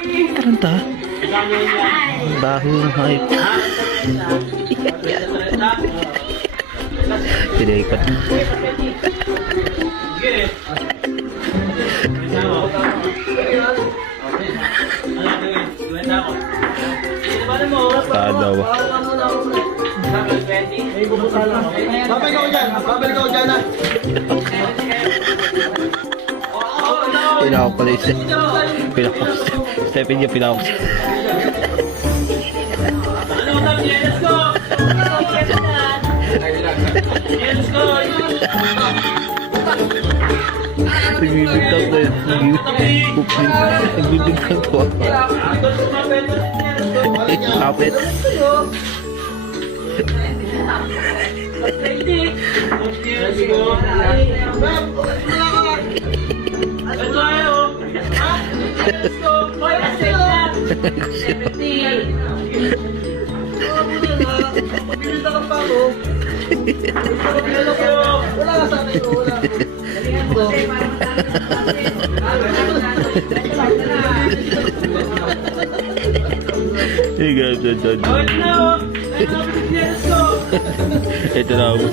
Taranta. Bahong hype. Tidak ikut. Tadaw. Babay ka dyan. Babay ka dyan. Pinako pala isa. Pinako. Stepin niya pinako. Nagbibigtang na yun. Nagbibigtang ko. Kapit. Wala ka sa akin. Ito na ako.